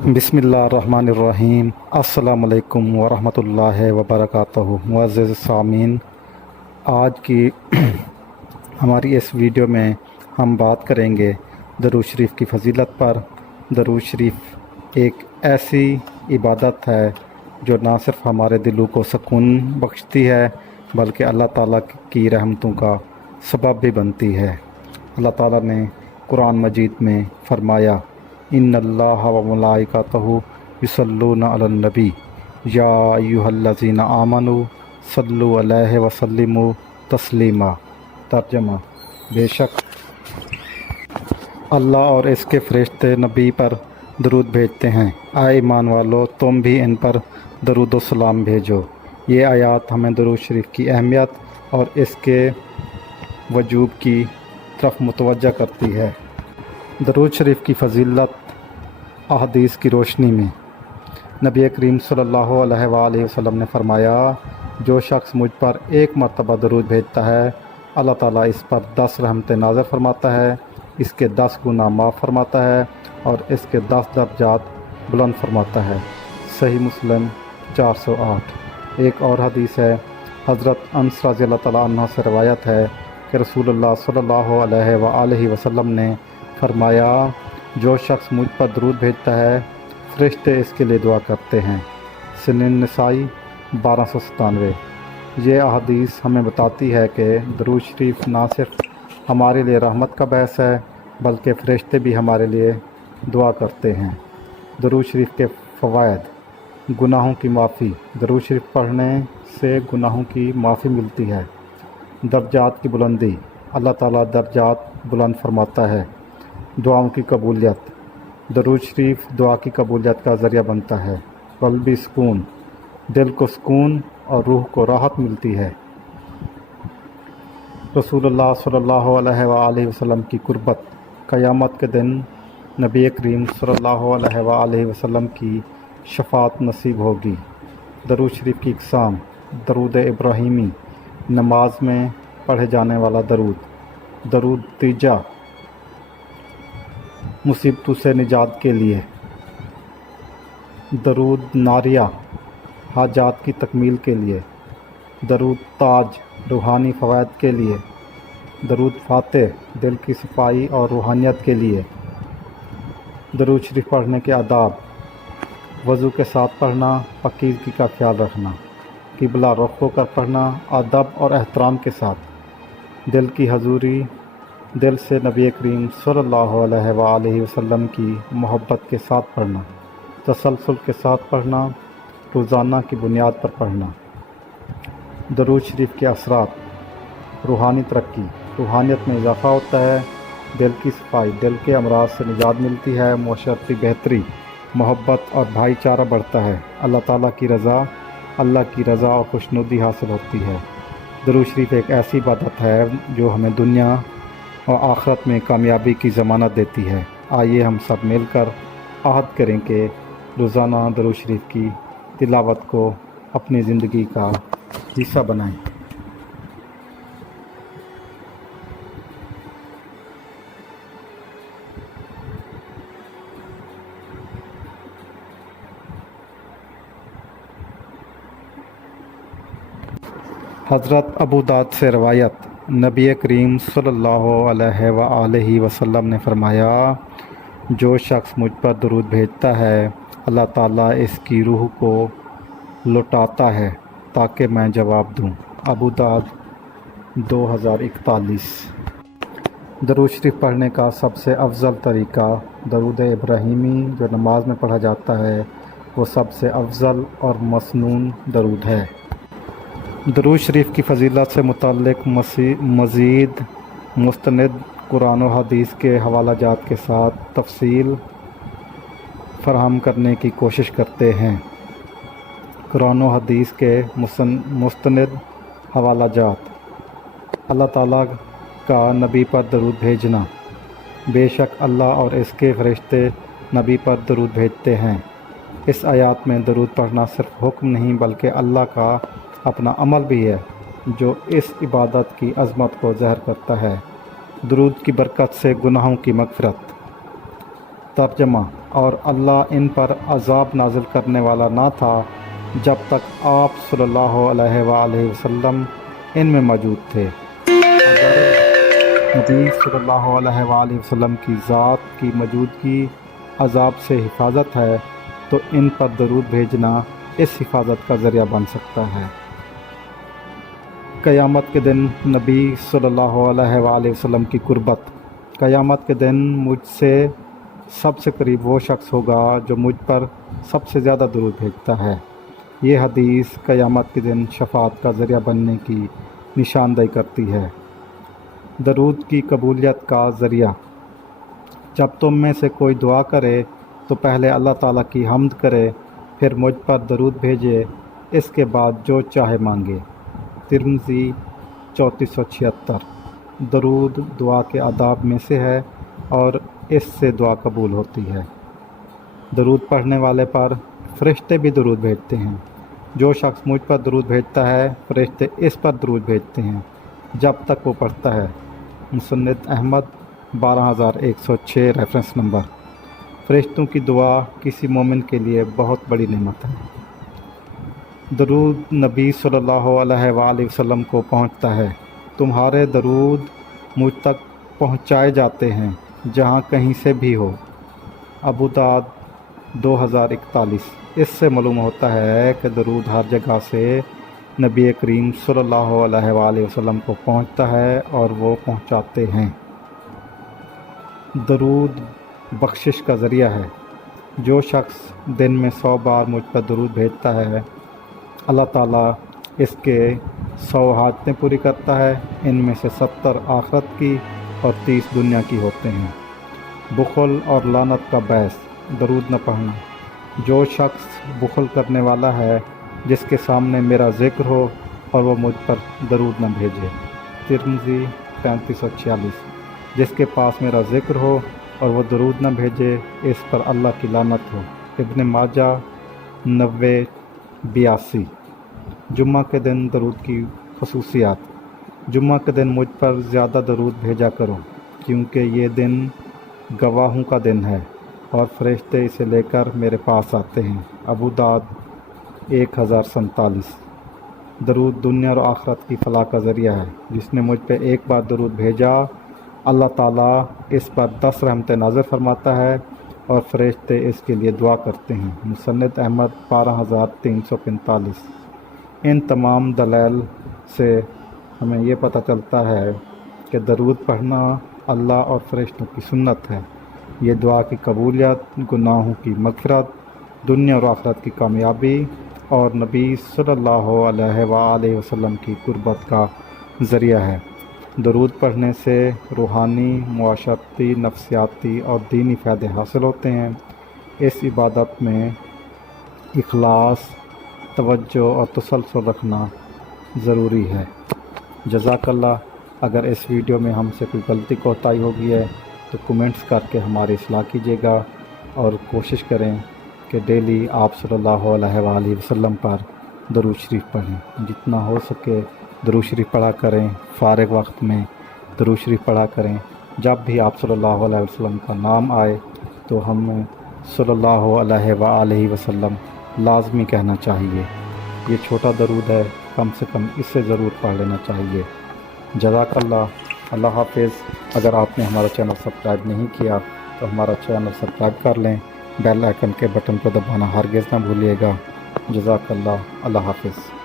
बिस्मिल्लाहिर्रहमानिर्रहीम। अस्सलाम वालेकुम वरहमतुल्लाहि वबरकातुहू। मुअज़्ज़िज़ सामीन, आज की हमारी इस वीडियो में हम बात करेंगे दरूद शरीफ की फ़जीलत पर। दरूद शरीफ एक ऐसी इबादत है जो ना सिर्फ़ हमारे दिलों को सुकून बख्शती है बल्कि अल्लाह ताला की रहमतों का सबब भी बनती है। अल्लाह ताला ने कुरान मजीद में फ़रमाया, इन्नल्लाह व मलाइकातहू युसल्लूना अलन नबी या अय्युहल्लज़ीना आमनू सल्लु अलैहि व सल्लिमू तस्लीमा। तर्जमा, बेशक अल्लाह और इसके फ़रिश्ते नबी पर दरूद भेजते हैं। आए ईमान वालो, तुम भी इन पर दरूद व सलाम भेजो। ये आयत हमें दरूद शरीफ की अहमियत और इसके वजूब की तरफ मुतवज्जा करती है। दरूद शरीफ की फ़जीलत अहदीस की रोशनी में नबी करीम सल्लल्लाहु अलैहि वसल्लम ने फ़रमाया, जो शख्स मुझ पर एक मरतबा दरूद भेजता है, अल्लाह ताला इस पर 10 रहमतें नाज़िल फरमाता है, इसके 10 गुनाह माफ़ फरमाता है और इसके 10 दर्जात बुलंद फरमाता है। सही मुस्लिम 408। एक और हदीस है, हज़रत अनस रज़ियल्लाहु तआला अन्हा से रवायत है कि रसूलुल्लाह सल्लल्लाहु अलैहि वसल्लम ने फ़रमाया, जो शख्स मुझ पर दरूद भेजता है, फ़रिश्ते इसके लिए दुआ करते हैं। सुनन नसाई 1297। ये अहदीस हमें बताती है कि दरूद शरीफ ना सिर्फ हमारे लिए रहमत का बायस है बल्कि फ़रिश्ते भी हमारे लिए दुआ करते हैं। दरूद शरीफ के फ़वाइद। गुनाहों की माफ़ी। दरूद शरीफ पढ़ने से गुनाहों की माफ़ी मिलती है। दर्जात की बुलंदी। अल्लाह ताला दर्जात बुलंद फरमाता है। दुआओं की कबूलियत। दरूद शरीफ दुआ की कबूलियत का ज़रिया बनता है। क़ल्बी सुकून। दिल को सुकून और रूह को राहत मिलती है। रसूलुल्लाह सल्लल्लाहु अलैहि वसल्लम की कुर्बत। क़यामत के दिन नबी करीम सल्लल्लाहु अलैहि वसल्लम की शफ़ाअत नसीब होगी। दरूद शरीफ की इक़साम। दरूद इब्राहीमी, नमाज में पढ़े जाने वाला दरूद। दरूद तीजा, मुसीबतों से निजात के लिए। दरूद नारिया, हाजात की तकमील के लिए। दरूद ताज, रूहानी फ़वाइद के लिए। दरूद फ़ातिह, दिल की सफाई और रूहानियत के लिए। दरूद शरीफ पढ़ने के आदाब। वज़ू के साथ पढ़ना, पाकीज़गी का ख्याल रखना, क़िबला रुख होकर पढ़ना, अदब और एहतराम के साथ। दिल की हजूरी, दिल से नबी करीम सल्लल्लाहु अलैहि वसल्लम की मोहब्बत के साथ पढ़ना, तसलसल के साथ पढ़ना, रोज़ाना की बुनियाद पर पढ़ना। दरूद शरीफ के असरात। रूहानी तरक्की। रूहानियत में इजाफ़ा होता है। दिल की सफाई, दिल के अमराज से निजात मिलती है। मुआशरती बेहतरी, मोहब्बत और भाईचारा बढ़ता है। अल्लाह ताला की रज़ा और खुशनुदी हासिल होती है। दरूद शरीफ एक ऐसी इबादत है जो हमें दुनिया और आखिरत में कामयाबी की ज़मानत देती है। आइए हम सब मिलकर अहद करें कि रोज़ाना दरूद शरीफ की तिलावत को अपनी ज़िंदगी का हिस्सा बनाएं। हज़रत अबू दाद से रवायत, नबी करीम सल्लल्लाहु अलैहि वसल्लम ने फ़रमाया, जो शख्स मुझ पर दरूद भेजता है, अल्लाह ताला इसकी रूह को लौटाता है ताकि मैं जवाब दूँ। अबू दाद 2041। दरूद शरीफ पढ़ने का सबसे अफजल तरीक़ा दरूद इब्राहीमी जो नमाज में पढ़ा जाता है, वो सबसे अफजल और मसनून दरूद है। दरूद शरीफ की फ़जीलत से मुतल्लिक़ मज़ीद मुस्तनद कुरान और हदीस के हवालाजात के साथ तफसील फ़राहम करने की कोशिश करते हैं। कुरान और हदीस के मुस्तनद हवालाजात। अल्लाह ताला का नबी पर दरूद भेजना। बेशक अल्लाह और इसके फ़रिश्ते नबी पर दरूद भेजते हैं। इस आयत में दरूद पढ़ना सिर्फ़ हुक्म नहीं बल्कि अल्लाह का अपना अमल भी है जो इस इबादत की अज़मत को ज़ाहिर करता है। दरूद की बरकत से गुनाहों की मग़फ़िरत। तर्जमा, اور اللہ ان پر عذاب نازل کرنے والا نہ تھا جب تک آپ صلی اللہ علیہ وآلہ وسلم ان میں موجود تھے۔ اگر نبی صلی اللہ علیہ وآلہ وسلم کی ذات کی موجودگی عذاب سے حفاظت ہے تو ان پر درود بھیجنا اس حفاظت کا ذریعہ بن سکتا ہے۔ قیامت کے دن نبی صلی اللہ علیہ وآلہ وسلم کی قربت۔ قیامت کے دن مجھ سے سب سے قریب وہ شخص ہوگا جو مجھ پر سب سے زیادہ درود بھیجتا ہے۔ یہ حدیث قیامت کے دن شفاعت کا ذریعہ بننے کی نشاندہی کرتی ہے۔ درود کی قبولیت کا ذریعہ۔ جب تم میں سے کوئی دعا کرے تو پہلے اللہ تعالیٰ کی حمد کرے، پھر مجھ پر درود بھیجے، اس کے بعد جو چاہے مانگے۔ ترمذی 3476۔ درود دعا کے آداب میں سے ہے اور اس سے دعا قبول ہوتی ہے۔ درود پڑھنے والے پر فرشتے بھی درود بھیجتے ہیں۔ جو شخص مجھ پر درود بھیجتا ہے فرشتے اس پر درود بھیجتے ہیں جب تک وہ پڑھتا ہے۔ مسند احمد 12106 ریفرنس نمبر۔ فرشتوں کی دعا کسی مومن کے لیے بہت بڑی نعمت ہے۔ درود نبی صلی اللہ علیہ وآلہ وسلم کو پہنچتا ہے۔ تمہارے درود مجھ تک پہنچائے جاتے ہیں جہاں کہیں سے بھی ہو۔ ابو داؤد 2041۔ اس سے معلوم ہوتا ہے کہ درود ہر جگہ سے نبی کریم صلی اللہ علیہ وآلہ وسلم کو پہنچتا ہے اور وہ پہنچاتے ہیں۔ درود بخشش کا ذریعہ ہے۔ جو شخص دن میں 100 بار مجھ پر درود بھیجتا ہے اللہ تعالیٰ اس کے 100 حاجتیں پوری کرتا ہے۔ ان میں سے 70 آخرت کی اور 30 دنیا کی ہوتے ہیں۔ بخل اور لعنت کا باعث۔ درود نہ پڑھنا۔ جو شخص بخل کرنے والا ہے جس کے سامنے میرا ذکر ہو اور وہ مجھ پر درود نہ بھیجے۔ ترمذی 3546۔ جس کے پاس میرا ذکر ہو اور وہ درود نہ بھیجے اس پر اللہ کی لعنت ہو۔ ابن ماجہ 9082۔ جمعہ کے دن درود کی خصوصیات۔ جمعہ کے دن مجھ پر زیادہ درود بھیجا کرو کیونکہ یہ دن گواہوں کا دن ہے اور فرشتے اسے لے کر میرے پاس آتے ہیں۔ ابو داؤد 1047۔ درود دنیا اور آخرت کی فلاح کا ذریعہ ہے۔ جس نے مجھ پہ ایک بار درود بھیجا اللہ تعالیٰ اس پر 10 رحمتیں نازل فرماتا ہے اور فرشتے اس کے لیے دعا کرتے ہیں۔ مسند احمد 12345۔ ان تمام دلائل سے ہمیں یہ پتہ چلتا ہے کہ درود پڑھنا اللہ اور فرشتوں کی سنت ہے۔ یہ دعا کی قبولیت، گناہوں کی مغفرت، دنیا اور آخرت کی کامیابی اور نبی صلی اللہ علیہ وآلہ وسلم کی قربت کا ذریعہ ہے۔ درود پڑھنے سے روحانی، معاشرتی، نفسیاتی اور دینی فائدے حاصل ہوتے ہیں۔ اس عبادت میں اخلاص، توجہ اور تسلسل رکھنا ضروری ہے۔ جزاک اللہ۔ اگر اس ویڈیو میں ہم سے کوئی غلطی کوتاہی ہو گئی ہے تو کمنٹس کر کے ہماری اصلاح کیجیے گا اور کوشش کریں کہ ڈیلی آپ صلی اللہ علیہ وآلہ وسلم پر درود شریف پڑھیں۔ جتنا ہو سکے درود شریف پڑھا کریں۔ فارغ وقت میں درود شریف پڑھا کریں۔ جب بھی آپ صلی اللہ علیہ وسلم کا نام آئے تو ہمیں صلی اللہ علیہ وآلہ وسلم لازمی کہنا چاہیے۔ یہ چھوٹا درود ہے، کم سے کم اسے ضرور پڑھ لینا چاہیے۔ جزاک اللہ۔ اللہ حافظ۔ اگر آپ نے ہمارا چینل سبسکرائب نہیں کیا تو ہمارا چینل سبسکرائب کر لیں۔ بیل آئیکن کے بٹن کو دبانا ہرگز نہ بھولیے گا۔ جزاک اللہ۔ اللہ حافظ۔